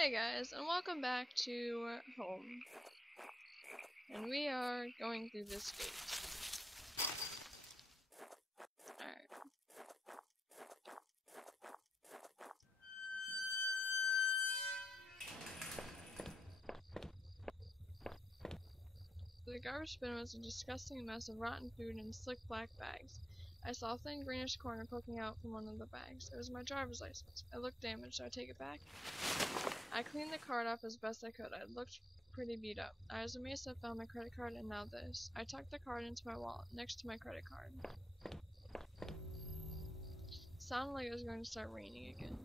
Hey guys, and welcome back to home. And we are going through this gate. Alright. The garbage bin was a disgusting mess of rotten food and slick black bags. I saw a thin greenish corner poking out from one of the bags. It was my driver's license. It looked damaged. Should I take it back? I cleaned the card off as best I could. It looked pretty beat up. I was amazed I found my credit card and now this. I tucked the card into my wallet, next to my credit card. Sounded like it was going to start raining again.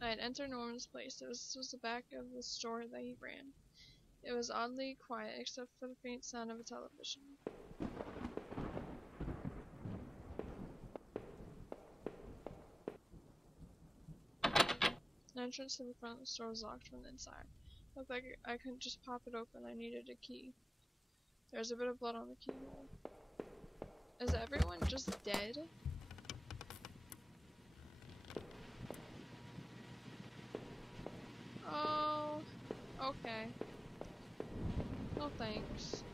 I had entered Norman's place. This was the back of the store that he ran. It was oddly quiet, except for the faint sound of a television. The entrance to the front of the store was locked from the inside. Looked like I couldn't just pop it open. I needed a key. There was a bit of blood on the keyhole. Is everyone just dead? Oh, okay. No thanks.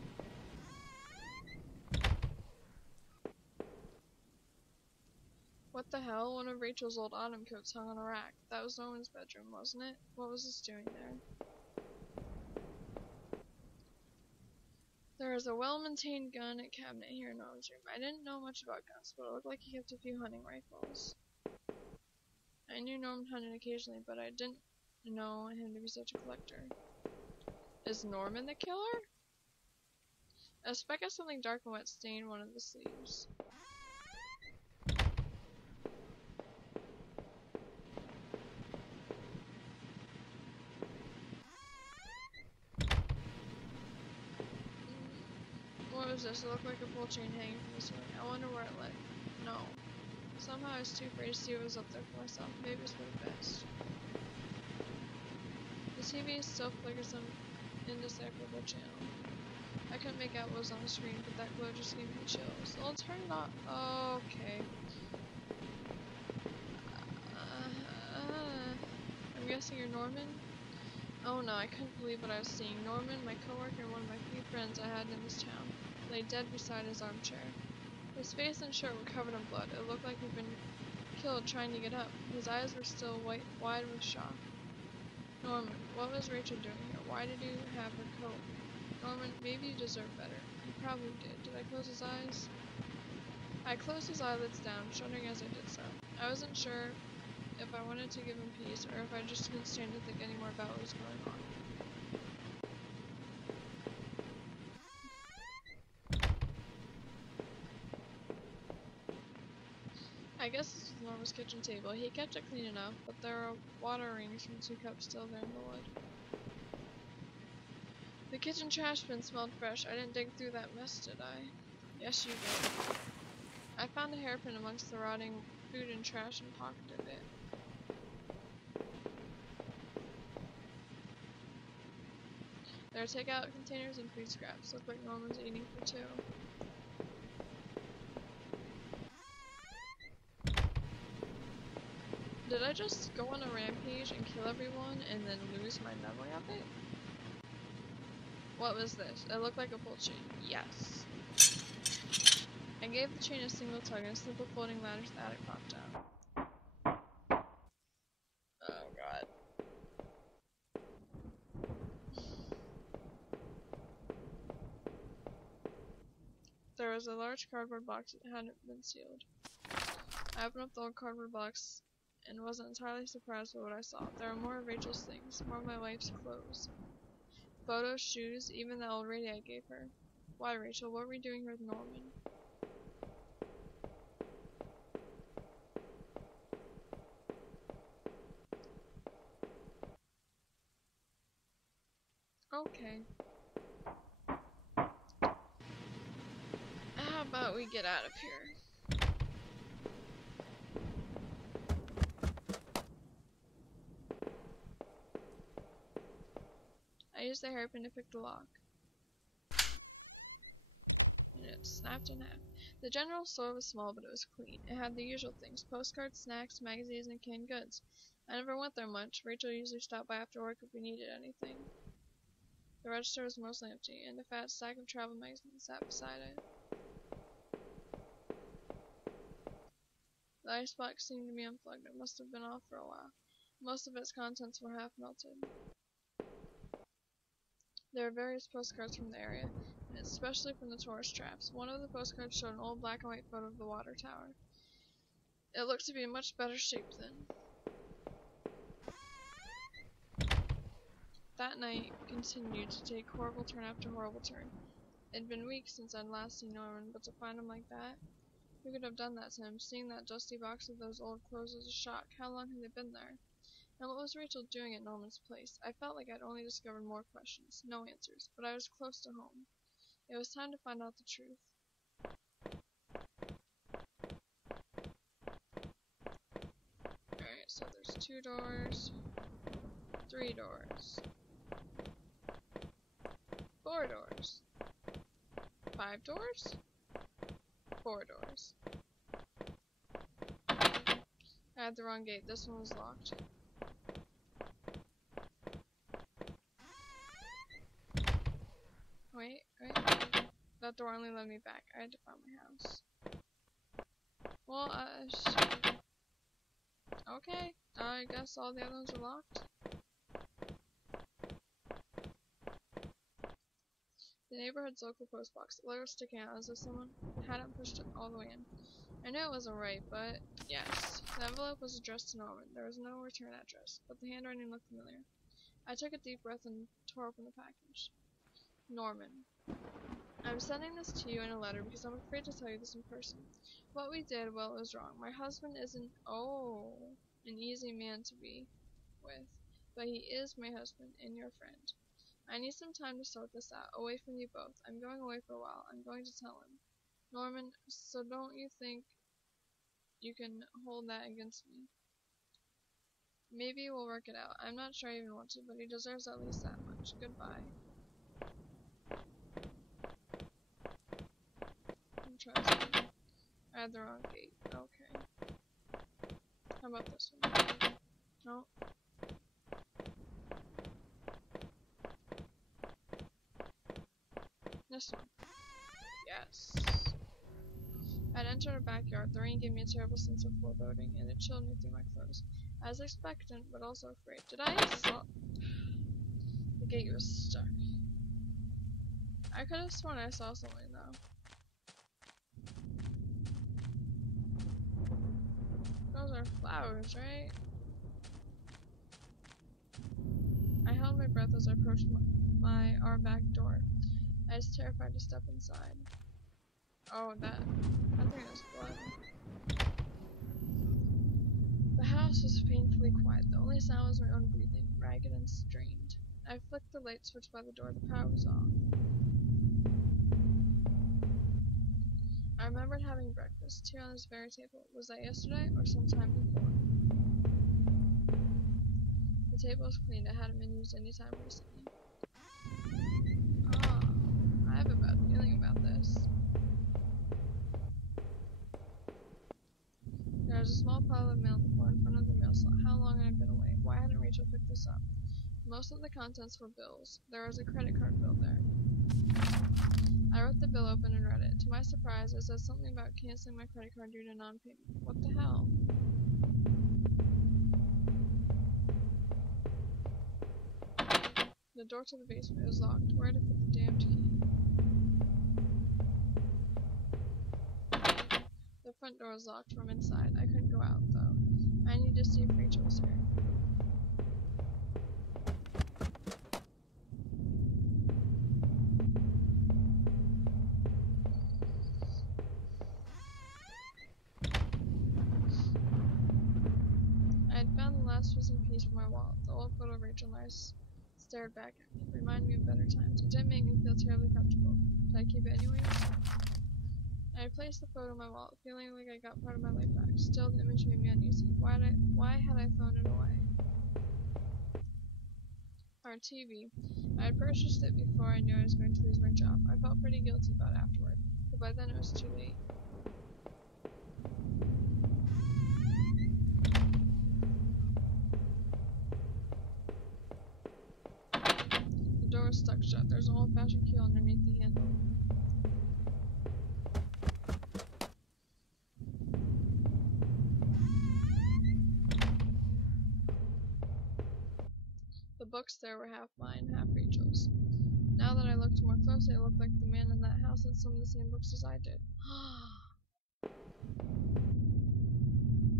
What the hell? One of Rachel's old autumn coats hung on a rack. That was Norman's bedroom, wasn't it? What was this doing there? There was a well-maintained gun cabinet here in Norman's room. I didn't know much about guns, but it looked like he kept a few hunting rifles. I knew Norman hunted occasionally, but I didn't know him to be such a collector. Is Norman the killer? A speck of something dark and wet stained one of the sleeves. What was this? It looked like a pull chain hanging from the ceiling. I wonder where it led. No. Somehow I was too afraid to see what was up there for myself. Maybe it's for the best. The TV still flickered some indecipherable channel. I couldn't make out what was on the screen, but that glow just gave me chills. I'll turn it off. Okay. I'm guessing you're Norman? Oh no, I couldn't believe what I was seeing. Norman, my coworker, and one of my few friends I had in this town, lay dead beside his armchair. His face and shirt were covered in blood. It looked like he'd been killed trying to get up. His eyes were still wide with shock. Norman, what was Rachel doing here? Why did you have her coat? Norman, maybe you deserve better. You probably did. Did I close his eyes? I closed his eyelids down, shuddering as I did so. I wasn't sure if I wanted to give him peace, or if I just couldn't stand to think anymore about what was going on. I guess this was Norman's kitchen table. He kept it clean enough, but there were water rings from 2 cups still there in the wood. The kitchen trash bin smelled fresh. I didn't dig through that mess, did I? Yes, you did. I found a hairpin amongst the rotting food and trash and pocketed it. There are takeout containers and food scraps. Look like Norman's eating for 2. Did I just go on a rampage and kill everyone and then lose my memory of it? What was this? It looked like a pull chain. Yes. I gave the chain a single tug and a simple floating ladder to the attic popped out. Oh god. There was a large cardboard box that hadn't been sealed. I opened up the old cardboard box and wasn't entirely surprised by what I saw. There were more of Rachel's things, more of my wife's clothes. Photos, shoes, even the old radio I gave her. Why, Rachel? What were we doing here with Norman? Okay. How about we get out of here? I used the hairpin to pick the lock. And it snapped in half. The general store was small, but it was clean. It had the usual things: postcards, snacks, magazines, and canned goods. I never went there much. Rachel usually stopped by after work if we needed anything. The register was mostly empty, and a fat stack of travel magazines sat beside it. The icebox seemed to be unplugged. It must have been off for a while. Most of its contents were half melted. There were various postcards from the area, and especially from the tourist traps. One of the postcards showed an old black and white photo of the water tower. It looked to be in much better shape then. That night continued to take horrible turn after horrible turn. It had been weeks since I'd last seen Norman, but to find him like that? Who could have done that to him? Seeing that dusty box of those old clothes was a shock. How long had they been there? And what was Rachel doing at Norman's place? I felt like I'd only discovered more questions, no answers, but I was close to home. It was time to find out the truth. Alright, so there's 2 doors, 3 doors, 4 doors, 5 doors, 4 doors. I had the wrong gate. This one was locked. Wait. That door only led me back. I had to find my house. Well, okay. I guess all the other ones are locked. The neighborhood's local post box. The letter was sticking out as if someone hadn't pushed it all the way in. I knew it wasn't right, but yes. The envelope was addressed to Norman. There was no return address, but the handwriting looked familiar. I took a deep breath and tore open the package. Norman. I'm sending this to you in a letter because I'm afraid to tell you this in person. What we did, well, it was wrong. My husband isn't, an easy man to be with, but he is my husband and your friend. I need some time to sort this out, away from you both. I'm going away for a while. I'm going to tell him. Norman, so don't you think you can hold that against me? Maybe we'll work it out. I'm not sure I even want to, but he deserves at least that much. Goodbye. Interesting. I had the wrong gate. Okay. How about this one? No. This one. Yes. I'd entered a backyard. The rain gave me a terrible sense of foreboding, and it chilled me through my clothes. I was expectant, but also afraid. Did I saw? The gate was stuck. I could have sworn I saw something, though. Those are flowers, right? I held my breath as I approached our back door. I was terrified to step inside. Oh, that thing is blood. The house was painfully quiet. The only sound was my own breathing, ragged and strained. I flicked the light switch by the door. The power was off. I remembered having breakfast here on this very table. Was that yesterday or some time before? The table was clean. It hadn't been used any time recently. I have a bad feeling about this. There was a small pile of mail on the floor in front of the mail slot. How long had I been away? Why hadn't Rachel picked this up? Most of the contents were bills. There was a credit card bill there. I wrote the bill open and read it. To my surprise, it said something about canceling my credit card due to non-payment. What the hell? The door to the basement was locked. Where to put the damned key? The front door was locked from inside. I couldn't go out, though. I needed to see if Rachel was here. I had found the last missing piece from my wallet. The old photo of Rachel and I stared back at me. It reminded me of better times. It didn't make me feel terribly comfortable. Did I keep it anyways? I placed the photo in my wallet, feeling like I got part of my life back. Still, the image made me uneasy. Why had I thrown it away? Our TV. I had purchased it before I knew I was going to lose my job. I felt pretty guilty about it afterward, but by then it was too late. old-fashioned key underneath the handle. The books there were half mine, half Rachel's. Now that I looked more closely, it looked like the man in that house had some of the same books as I did.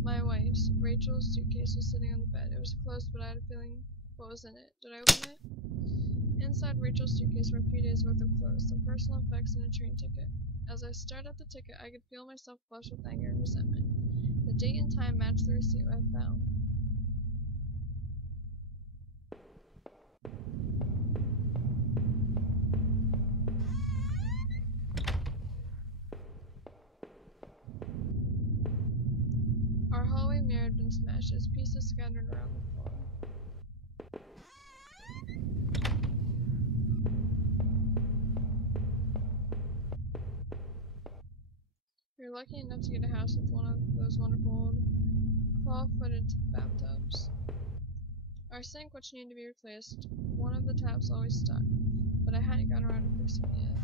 My wife's, Rachel's suitcase was sitting on the bed. It was closed, but I had a feeling what was in it. Did I open it? Inside Rachel's suitcase were a few days' worth of clothes, some personal effects, and a train ticket. As I stared at the ticket, I could feel myself flush with anger and resentment. The date and time matched the receipt I had found. Our hallway mirror had been smashed, its pieces scattered around the floor. We were lucky enough to get a house with one of those wonderful old claw-footed bathtubs. Our sink, which needed to be replaced, one of the taps always stuck, but I hadn't gotten around to fixing it yet.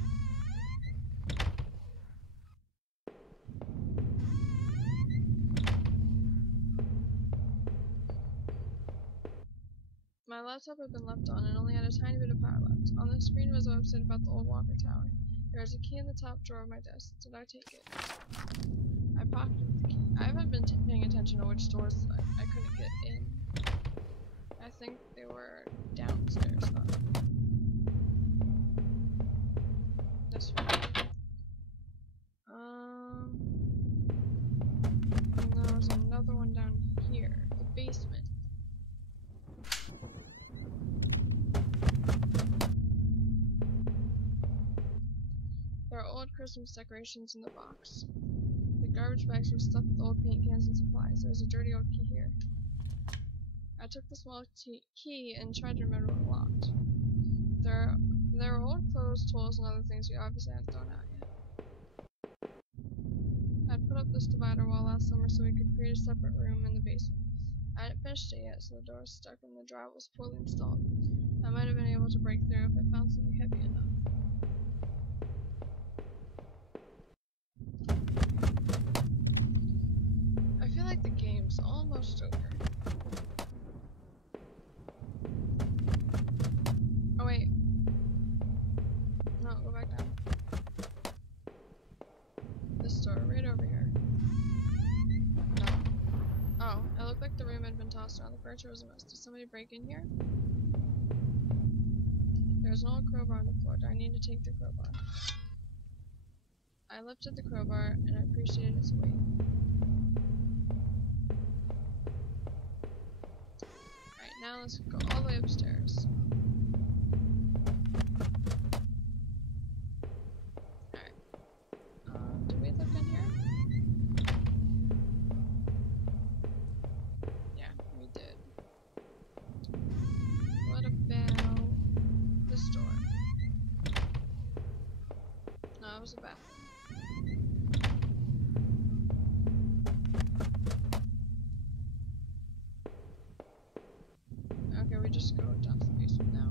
My laptop had been left on and only had a tiny bit of power left. On the screen was a website about the old Walker Tower. There was a key in the top drawer of my desk. Did I take it? I pocketed the key. I haven't been paying attention to which doors I couldn't get in. I think they were downstairs though. This one. And there was another one down here. The basement. There are old Christmas decorations in the box. The garbage bags were stuffed with old paint cans and supplies. There was a dirty old key here. I took the small key and tried to remember what locked. There were old clothes, tools, and other things we obviously hadn't thrown out yet. I'd put up this divider wall last summer so we could create a separate room in the basement. I hadn't finished it yet, so the door was stuck and the drive was poorly installed. I might have been able to break through if I found something heavy enough. I feel like the game's almost over. Oh wait. No, go back down. This door, right over here. No. Oh, it looked like the room had been tossed around. The furniture was a mess. Did somebody break in here? There's an old crowbar on the floor. Do I need to take the crowbar? I lifted the crowbar and I appreciated its weight. Alright, now let's go all the way upstairs. Alright. Did we look in here? Yeah, we did. What about this door? No, it was a bathroom. Okay, we just go down to the basement now.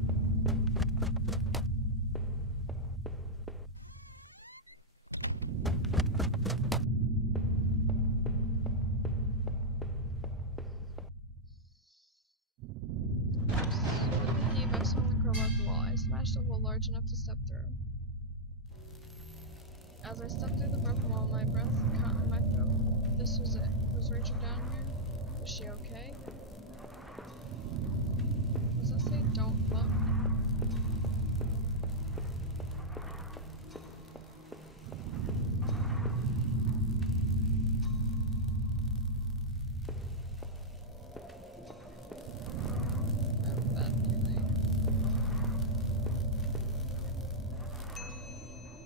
I swung the crowbar off the wall. I smashed a hole large enough to step through. As I stepped through the broken wall, my breath caught in my throat. This was it. Was Rachel down here? Was she okay? Does that say don't look?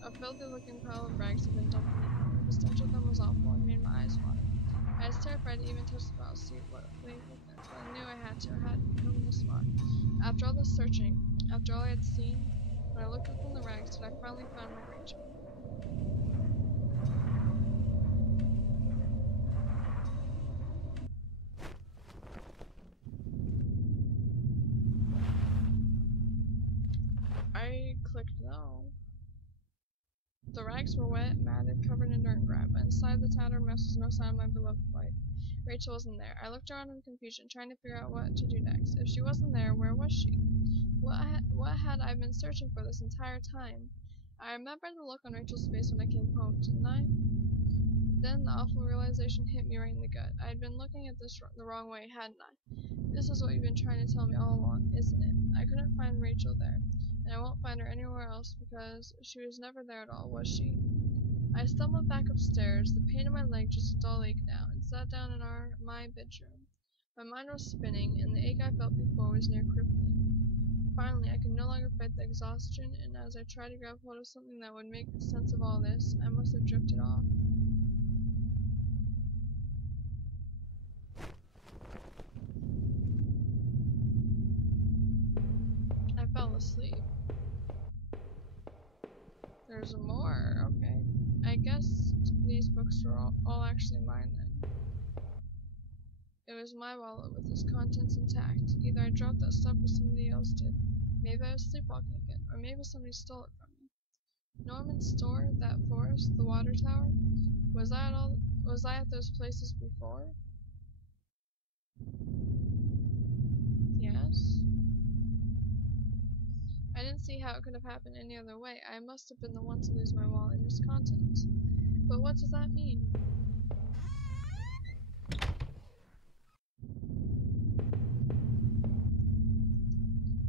A filthy-looking pile of rags had been dumped in the corner. The stench of them was awful and made my eyes water. I was terrified to even touch the pile to see what lay within, but I knew I had to. I hadn't become this smart. After all this searching, after all I had seen, when I looked within the rags, did I finally find my Rachel. I clicked The rags were wet, matted, covered in dirt and grime, but inside the tattered mess was no sign of my beloved wife. Rachel wasn't there. I looked around in confusion, trying to figure out what to do next. If she wasn't there, where was she? What had I been searching for this entire time? I remembered the look on Rachel's face when I came home, didn't I? Then the awful realization hit me right in the gut. I had been looking at this the wrong way, hadn't I? This is what you've been trying to tell me all along, isn't it? I couldn't find Rachel there, and I won't find her anywhere else because she was never there at all, was she? I stumbled back upstairs, the pain in my leg just a dull ache now, and sat down in my bedroom. My mind was spinning, and the ache I felt before was near crippling. Finally, I could no longer fight the exhaustion, and as I tried to grab hold of something that would make sense of all this, I must have drifted off. I fell asleep. There's more, okay. I guess these books were all actually mine then. It was my wallet with its contents intact. Either I dropped that stuff or somebody else did. Maybe I was sleepwalking again, or maybe somebody stole it from me. Norman's store, that forest, the water tower. Was I at those places before? Yes. I didn't see how it could have happened any other way. I must have been the one to lose my wallet and its contents. But what does that mean?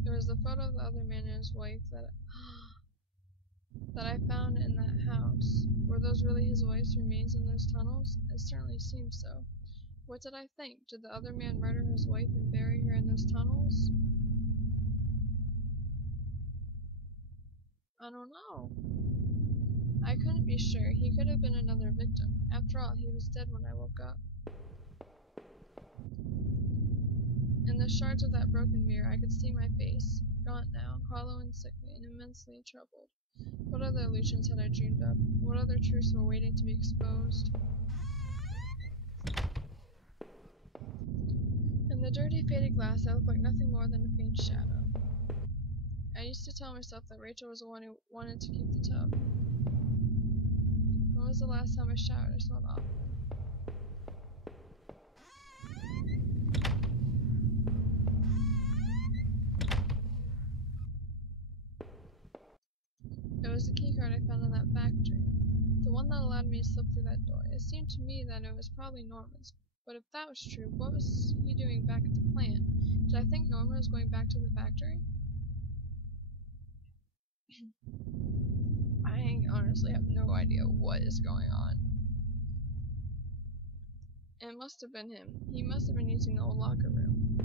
There was the photo of the other man and his wife that I found in that house. Were those really his wife's remains in those tunnels? It certainly seemed so. What did I think? Did the other man murder his wife and bury her in those tunnels? I don't know. I couldn't be sure. He could have been another victim. After all, he was dead when I woke up. In the shards of that broken mirror, I could see my face. Gaunt now, hollow and sickly, and immensely troubled. What other illusions had I dreamed up? What other truths were waiting to be exposed? In the dirty, faded glass, I looked like nothing more than a faint shadow. I used to tell myself that Rachel was the one who wanted to keep the tub. When was the last time I showered? I smelled awful. It was the keycard I found in that factory. The one that allowed me to slip through that door. It seemed to me that it was probably Norman's. But if that was true, what was he doing back at the plant? Did I think Norman was going back to the factory? I honestly have no idea what is going on. It must have been him. He must have been using the old locker room.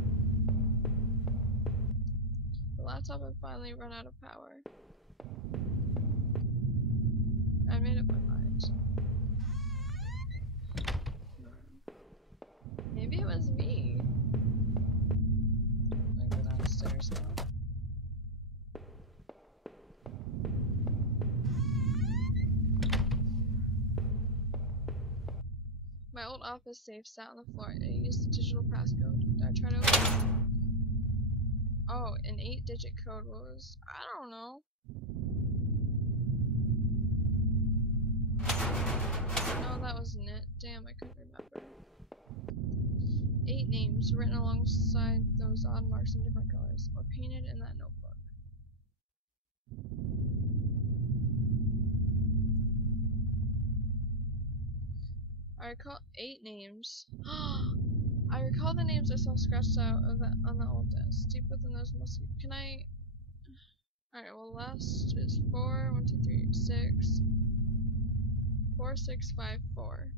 The laptop had finally run out of power. I made up my mind. Maybe it was me. I go downstairs now. My old office safe sat on the floor. I used a digital passcode. Did I try to open it? Oh, an 8-digit code was... I don't know. No, that wasn't it. Damn, I couldn't remember. 8 names written alongside those odd marks in different colors, or painted in that notebook. I recall 8 names. I recall the names I saw scratched out on the old desk, deep within those mosquitoes. Can I... Alright, well, last is 4, 1, 2, 3, 6. 4, 6, 5, 4.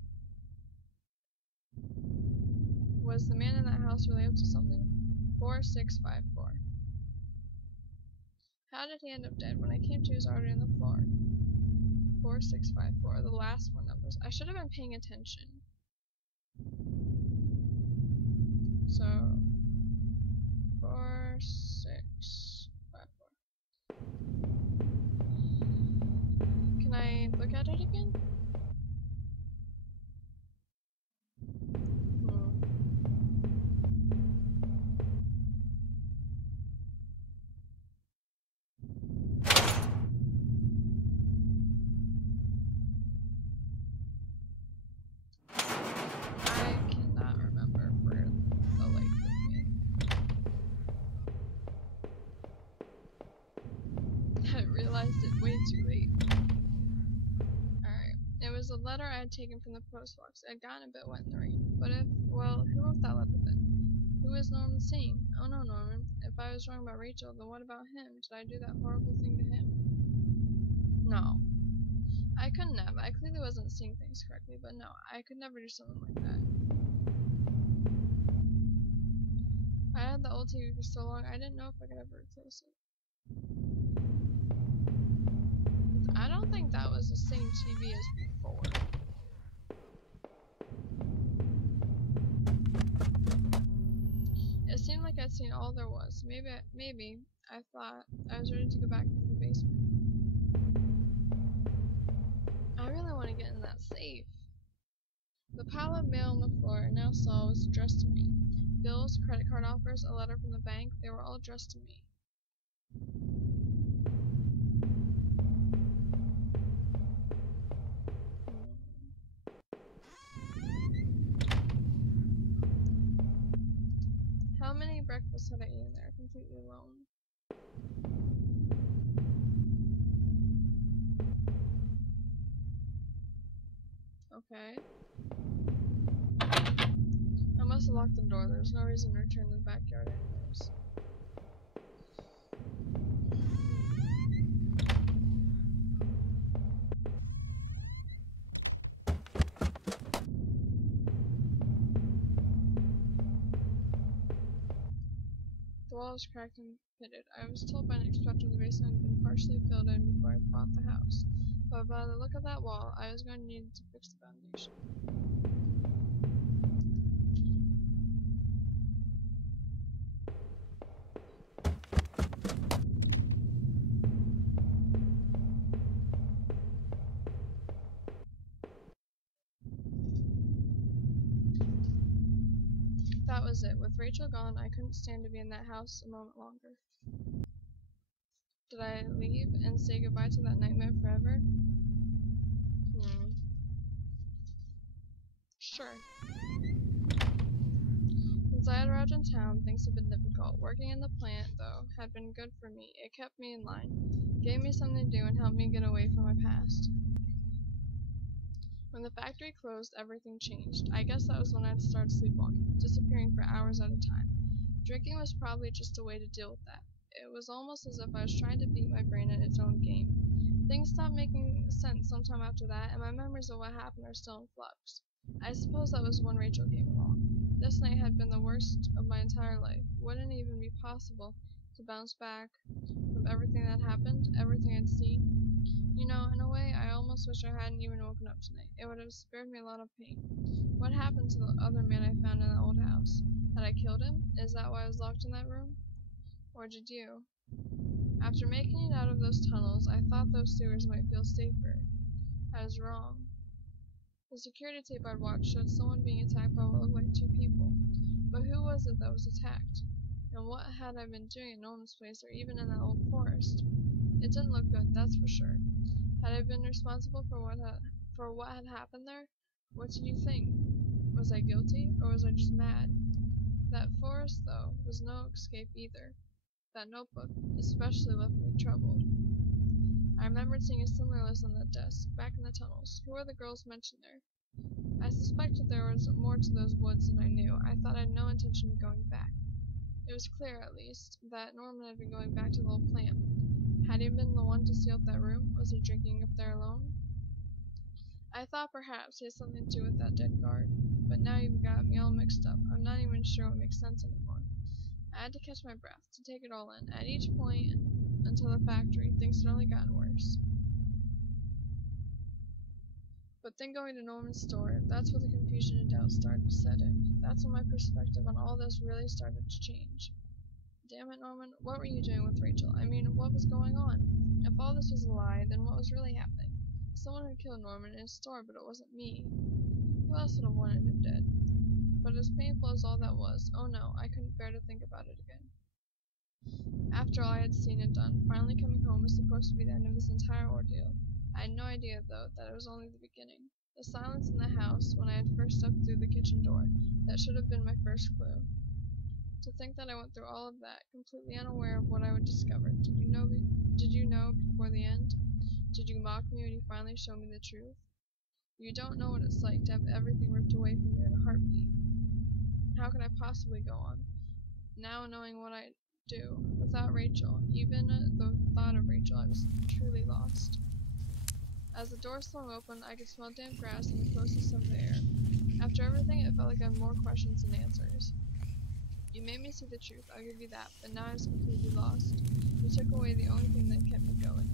Was the man in that house really up to something? 4, 6, 5, 4. How did he end up dead? When I came to, he was already on the floor. 4, 6, 5, 4. The last 4 numbers. I should have been paying attention. So, 4, 6, 5, 4. Can I look at it again? way too late. Alright. It was a letter I had taken from the post box. It had gotten a bit wet in the rain. But who wrote that letter then? Who was Norman seeing? Oh no, Norman. If I was wrong about Rachel, then what about him? Did I do that horrible thing to him? No. I couldn't have. I clearly wasn't seeing things correctly, but no, I could never do something like that. I had the old TV for so long, I didn't know if I could ever replace it. I don't think that was the same TV as before. It seemed like I'd seen all there was. Maybe I thought I was ready to go back into the basement. I really want to get in that safe. The pile of mail on the floor I now saw was addressed to me. Bills, credit card offers, a letter from the bank, they were all addressed to me. How many breakfasts had I eaten there, completely alone? Okay. I must have locked the door. There's no reason to return to the backyard anyways. The wall was cracked and pitted. I was told by an inspector the basement had been partially filled in before I bought the house. But by the look of that wall, I was going to need to fix the foundation. That was it. With Rachel gone, I couldn't stand to be in that house a moment longer. Did I leave and say goodbye to that nightmare forever? Sure. Since I had arrived in town, things had been difficult. Working in the plant, though, had been good for me. It kept me in line, gave me something to do, and helped me get away from my past. When the factory closed, everything changed. I guess that was when I'd started sleepwalking, disappearing for hours at a time. Drinking was probably just a way to deal with that. It was almost as if I was trying to beat my brain at its own game. Things stopped making sense sometime after that, and my memories of what happened are still in flux. I suppose that was when Rachel came along. This night had been the worst of my entire life. Wouldn't it even be possible to bounce back from everything that happened, everything I'd seen? You know, in a way, I almost wish I hadn't even woken up tonight. It would have spared me a lot of pain. What happened to the other man I found in the old house? Had I killed him? Is that why I was locked in that room? Or did you? After making it out of those tunnels, I thought those sewers might feel safer. I was wrong. The security tape I'd watched showed someone being attacked by what looked like two people. But who was it that was attacked? And what had I been doing in Norman's place or even in that old forest? It didn't look good, that's for sure. Had I been responsible for what had happened there? What did you think? Was I guilty, or was I just mad? That forest, though, was no escape either. That notebook especially left me troubled. I remembered seeing a similar list on that desk, back in the tunnels. Who were the girls mentioned there? I suspected there was more to those woods than I knew. I thought I had no intention of going back. It was clear, at least, that Norman had been going back to the old plant. Had he been the one to seal up that room? Was he drinking up there alone? I thought perhaps he had something to do with that dead guard. But now you've got me all mixed up. I'm not even sure what makes sense anymore. I had to catch my breath, to take it all in. At each point, until the factory, things had only gotten worse. But then going to Norman's store, that's where the confusion and doubt started to set in. That's when my perspective on all this really started to change. Damn it, Norman, what were you doing with Rachel? I mean, what was going on? If all this was a lie, then what was really happening? Someone had killed Norman in his store, but it wasn't me. Who else would have wanted him dead? But as painful as all that was, oh no, I couldn't bear to think about it again. After all I had seen and done, finally coming home was supposed to be the end of this entire ordeal. I had no idea, though, that it was only the beginning. The silence in the house, when I had first stepped through the kitchen door, that should have been my first clue. To think that I went through all of that, completely unaware of what I would discover. Did you know before the end? Did you mock me when you finally showed me the truth? You don't know what it's like to have everything ripped away from you in a heartbeat. How could I possibly go on, now knowing what I do, without Rachel? Even the thought of Rachel, I was truly lost. As the door swung open, I could smell damp grass and the closeness of the air. After everything, it felt like I had more questions than answers. You made me see the truth, I'll give you that, but now I was completely lost. You took away the only thing that kept me going.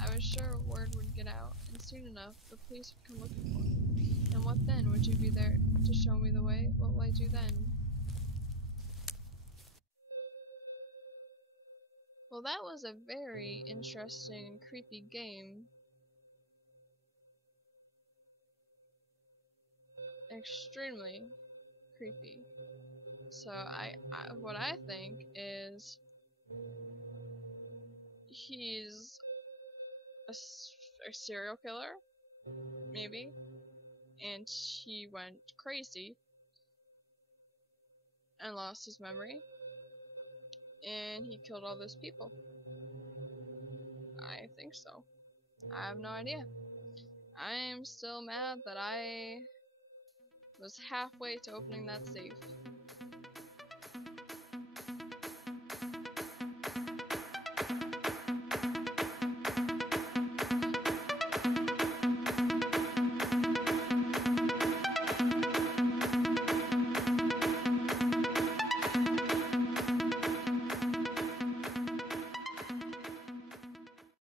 I was sure word would get out, and soon enough, the police would come looking for me. And what then? Would you be there to show me the way? What will I do then? Well, that was a very interesting and creepy game. Extremely creepy. So what I think is he's a serial killer, maybe, and he went crazy and lost his memory, and he killed all those people. I think so. I have no idea. I am still mad that I was halfway to opening that safe.